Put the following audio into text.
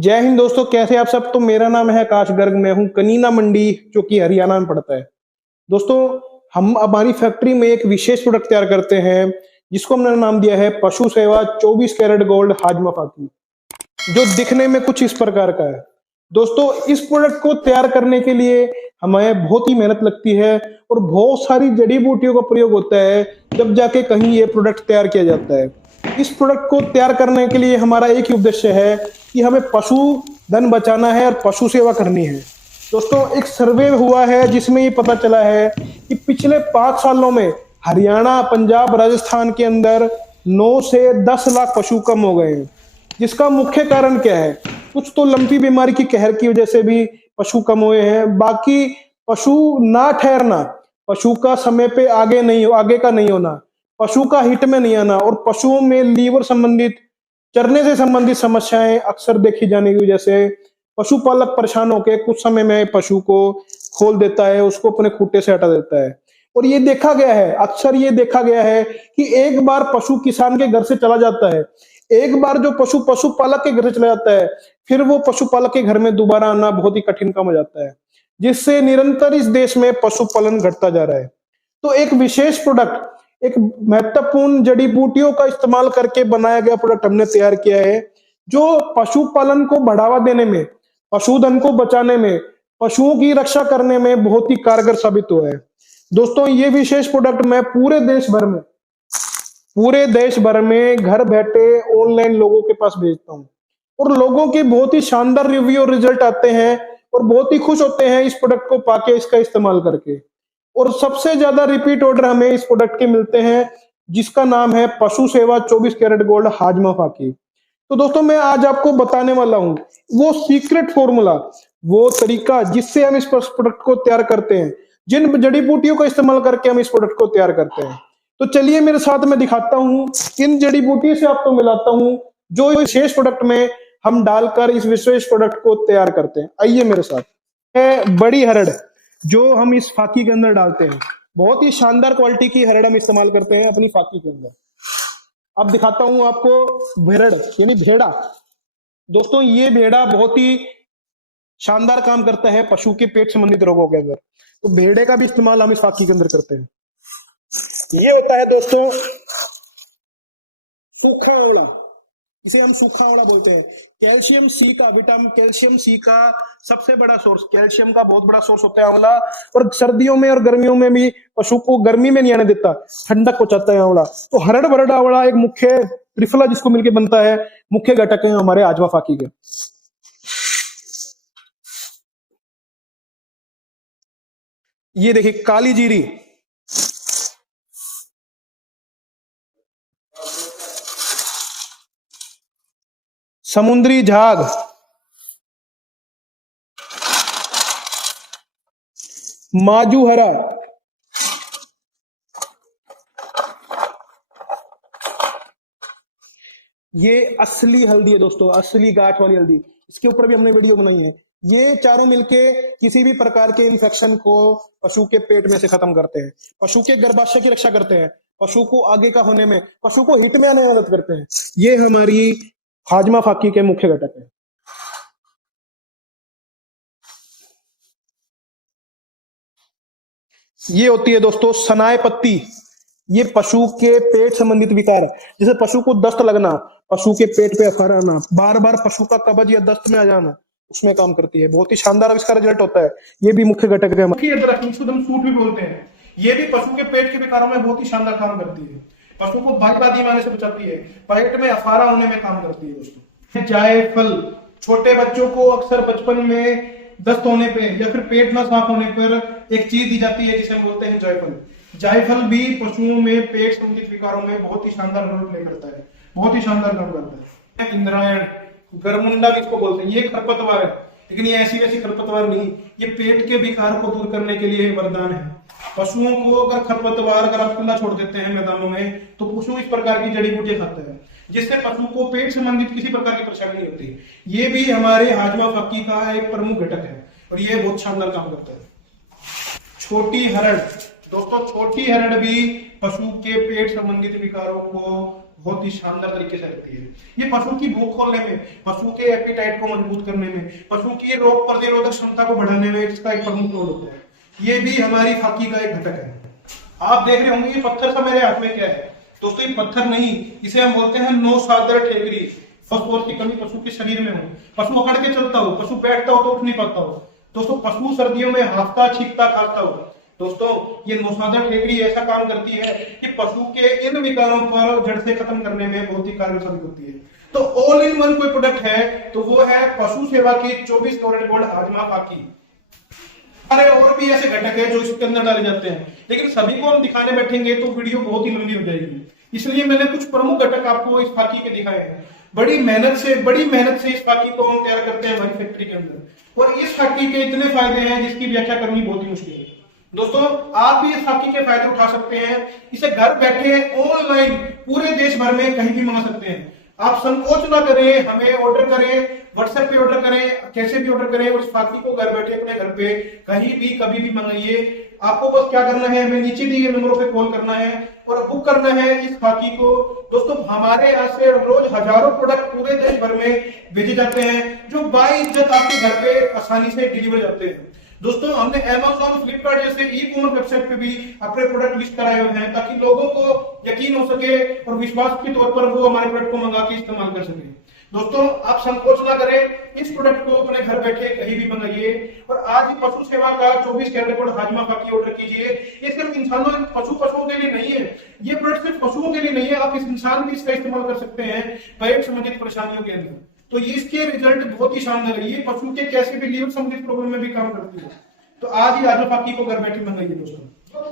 जय हिंद दोस्तों, कैसे आप सब। तो मेरा नाम है आकाश गर्ग, मैं हूं कनीना मंडी जो कि हरियाणा में पड़ता है। दोस्तों, हम हमारी फैक्ट्री में एक विशेष प्रोडक्ट तैयार करते हैं जिसको हमने नाम दिया है पशु सेवा 24 कैरेट गोल्ड हाजमा फाकी, जो दिखने में कुछ इस प्रकार का है। दोस्तों, इस प्रोडक्ट को तैयार करने के लिए हमें बहुत ही मेहनत लगती है और बहुत सारी जड़ी बूटियों का प्रयोग होता है, जब जाके कहीं ये प्रोडक्ट तैयार किया जाता है। इस प्रोडक्ट को तैयार करने के लिए हमारा एक ही उद्देश्य है कि हमें पशु धन बचाना है और पशु सेवा करनी है। दोस्तों, एक सर्वे हुआ है जिसमें ये पता चला है कि पिछले 5 सालों में हरियाणा, पंजाब, राजस्थान के अंदर 9 से 10 लाख पशु कम हो गए हैं। जिसका मुख्य कारण क्या है? कुछ तो लंपी बीमारी की कहर की वजह से भी पशु कम हुए हैं, बाकी पशु ना ठहरना, पशु का समय पे आगे का नहीं होना, पशु का हिट में नहीं आना और पशुओं में लीवर संबंधित, चरने से संबंधित समस्याएं अक्सर देखी जाने की वजह से पशुपालक परेशान होकर कुछ समय में पशु को खोल देता है, उसको अपने खूंटे से हटा देता है। और ये देखा गया है, अक्सर ये देखा गया है कि एक बार पशु किसान के घर से चला जाता है, एक बार जो पशु पशुपालक के घर से चला जाता है, फिर वो पशुपालक के घर में दोबारा आना बहुत ही कठिन काम हो जाता है, जिससे निरंतर इस देश में पशुपालन घटता जा रहा है। तो एक विशेष प्रोडक्ट, एक महत्वपूर्ण जड़ी बूटियों का इस्तेमाल करके बनाया गया प्रोडक्ट हमने तैयार किया है, जो पशुपालन को बढ़ावा देने में, पशुधन को बचाने में, पशुओं की रक्षा करने में बहुत ही कारगर साबित हुआ है। दोस्तों, ये विशेष प्रोडक्ट मैं पूरे देश भर में घर बैठे ऑनलाइन लोगों के पास भेजता हूं और लोगों के बहुत ही शानदार रिव्यू और रिजल्ट आते हैं और बहुत ही खुश होते हैं इस प्रोडक्ट को पाके, इसका इस्तेमाल करके। और सबसे ज्यादा रिपीट ऑर्डर हमें इस प्रोडक्ट के मिलते हैं, जिसका नाम है पशु सेवा 24 कैरेट गोल्ड हाजमा फाकी। तो दोस्तों, मैं आज आपको बताने वाला हूं वो सीक्रेट फॉर्मूला, वो तरीका जिससे हम इस प्रोडक्ट को तैयार करते हैं, जिन जड़ी बूटियों का इस्तेमाल करके हम इस प्रोडक्ट को तैयार करते हैं। तो चलिए मेरे साथ, मैं दिखाता हूं, इन जड़ी बूटी से आपको मिलाता हूं जो विशेष प्रोडक्ट में हम डालकर इस विशेष प्रोडक्ट को तैयार करते हैं। आइए मेरे साथ। है बड़ी हरड़ जो हम इस फाकी के अंदर डालते हैं। बहुत ही शानदार क्वालिटी की हरड़ हम इस्तेमाल करते हैं अपनी फाकी के अंदर। अब दिखाता हूं आपको भेड़ यानी भेड़ा। दोस्तों, ये भेड़ा बहुत ही शानदार काम करता है पशु के पेट संबंधित रोगों के अंदर, तो भेड़े का भी इस्तेमाल हम इस फाकी के अंदर करते हैं। ये होता है दोस्तों सूखा आंवला, इसे हम सूखा आंवला बोलते हैं। कैल्शियम सी का, कैल्शियम सी का सबसे बड़ा सोर्स, कैल्शियम का बहुत बड़ा सोर्स होता है आंवला। और सर्दियों में और गर्मियों में भी पशु को गर्मी में नहीं आने देता, ठंडक पहुंचाता है आंवला। तो हरड़ भरड़ आंवला एक मुख्य त्रिफला जिसको मिलकर बनता है, मुख्य घटक है हमारे हाजमा फाकी के। ये देखिए काली जीरी, समुद्री झाग, माजू हरा, ये असली हल्दी है दोस्तों, असली गांठ वाली हल्दी। इसके ऊपर भी हमने वीडियो बनाई है। ये चारों मिलके किसी भी प्रकार के इन्फेक्शन को पशु के पेट में से खत्म करते हैं, पशु के गर्भाशय की रक्षा करते हैं, पशु को आगे का होने में, पशु को हिट में आने में मदद करते हैं। ये हमारी हाजमा फाकी के मुख्य घटक है। ये होती है दोस्तों सनाए पत्ती। ये पशु के पेट संबंधित विकार, जैसे पशु को दस्त लगना, पशु के पेट पे अफारा आना, बार बार पशु का कब्ज या दस्त में आ जाना, उसमें काम करती है। बहुत ही शानदार इसका रिजल्ट होता है। ये भी मुख्य घटक है। सूट भी बोलते हैं, ये भी पशु के पेट के विकारों में बहुत ही शानदार काम करती है। पशु को बादी आने से बचाती है, पेट में अफारा होने में काम करती है दोस्तों। जायफल, छोटे बच्चों को अक्सर बचपन में दस्त होने पे या फिर पेट न साफ होने पर एक चीज दी जाती है जिसे हम बोलते हैं जायफल। जायफल भी पशुओं में पेट संबंधित विकारों में बहुत ही शानदार रोल प्ले करता है, बहुत ही शानदार काम करता है। इंद्रायण, गरमुंडा भी इसको बोलते हैं। ये खरपतवार है, लेकिन ये ऐसी वैसी खरपतवार नहीं, ये पेट के विकार को दूर करने के लिए वरदान है। पशुओं को अगर खरपतवार अगर आप खुला छोड़ देते हैं मैदानों में, तो पशु इस प्रकार की जड़ी बूटियां खाता है, जिससे पशु को पेट संबंधित किसी प्रकार की परेशानी नहीं होती। ये भी हमारे हाजमा फाकी का एक प्रमुख घटक है और ये बहुत शानदार काम करता है। छोटी हरड़, दोस्तों छोटी हरड़ भी पशु के पेट संबंधित विकारों को बहुत ही शानदार तरीके से रहती है। ये पशु की भूख खोलने में, पशु के एपिटाइट को मजबूत करने में, पशु की रोग प्रतिरोधक क्षमता को बढ़ाने में इसका एक प्रमुख रोल होता है। ये भी हमारी फाकी का एक घटक है। आप देख रहे होंगे ये पत्थर सा मेरे हाथ में क्या है दोस्तों, ये पत्थर नहीं, इसे हम बोलते हैं नौसादर ठेकरी। फास्फोरस की कमी पशु के शरीर में हो, पशु अकड़ के चलता हो, पशु बैठता हो तो उठ नहीं पाता हो दोस्तों, पशु सर्दियों में हाफता छींकता खाता हो दोस्तों, ये नौसादर ठेकरी ऐसा काम करती है कि पशु के इन विकारों पर जड़ से खत्म करने में बहुत ही कारगर साबित होती है। तो ऑल इन वन कोई प्रोडक्ट है तो वो है पशु सेवा की 24 कैरेट गोल्ड हाजमा फाकी। अरे और भी ऐसे घटक है जो इसके अंदर डाले जाते हैं, लेकिन सभी को हम दिखाने बैठेंगे तो वीडियो बहुत ही लंबी हो जाएगी, इसलिए मैंने कुछ प्रमुख घटक आपको इस फाकी के दिखाए हैं। बड़ी मेहनत से इस फाकी को हम तैयार करते हैं हमारी फैक्ट्री के अंदर, और इस फाकी के इतने फायदे हैं जिसकी व्याख्या करनी बहुत ही मुश्किल है। दोस्तों आप भी इस फाकी के फायदे उठा सकते हैं, इसे घर बैठे ऑनलाइन पूरे देश भर में कहीं भी मंगा सकते हैं। आप संकोच ना करें, हमें ऑर्डर करें, व्हाट्सएप पे ऑर्डर करें, कैसे भी ऑर्डर करें, और इस फाकी को घर बैठे अपने घर पे कहीं भी कभी भी मंगाइए। आपको बस क्या करना है, हमें नीचे दिए नंबरों पे कॉल करना है और बुक करना है इस फाकी को। दोस्तों हमारे यहाँ से रोज हजारों प्रोडक्ट पूरे देश भर में भेजे जाते हैं जो बाइज्जत आपके घर पे आसानी से डिलीवर जाते हैं। दोस्तों हमने Amazon, फ्लिपकार्ट जैसे ई-कॉमर्स वेबसाइट पे भी अपने प्रोडक्ट लिस्ट कराए हुए हैं ताकि लोगों को यकीन हो सके और विश्वास के तौर पर वो हमारे प्रोडक्ट को मंगा के इस्तेमाल कर सके। दोस्तों आप संकोच ना करें, इस प्रोडक्ट को अपने घर बैठे कहीं भी मंगाइए और आज ही पशु सेवा का 24 कैरेट गोल्ड हाजमा फाकी ऑर्डर कीजिए। ये सिर्फ इंसानों पशुओं के लिए नहीं है, ये प्रोडक्ट सिर्फ पशुओं के लिए नहीं है, आप इस इंसान भी इसका इस्तेमाल कर सकते हैं पेट संबंधित परेशानियों के अंदर। तो ये इसके रिजल्ट बहुत ही शानदार है, ये पशु के कैसे भी लीवर संबंधित प्रॉब्लम में भी काम करती है। तो आज ही हाजमा फाकी को घर बैठे मंगाइए दोस्तों।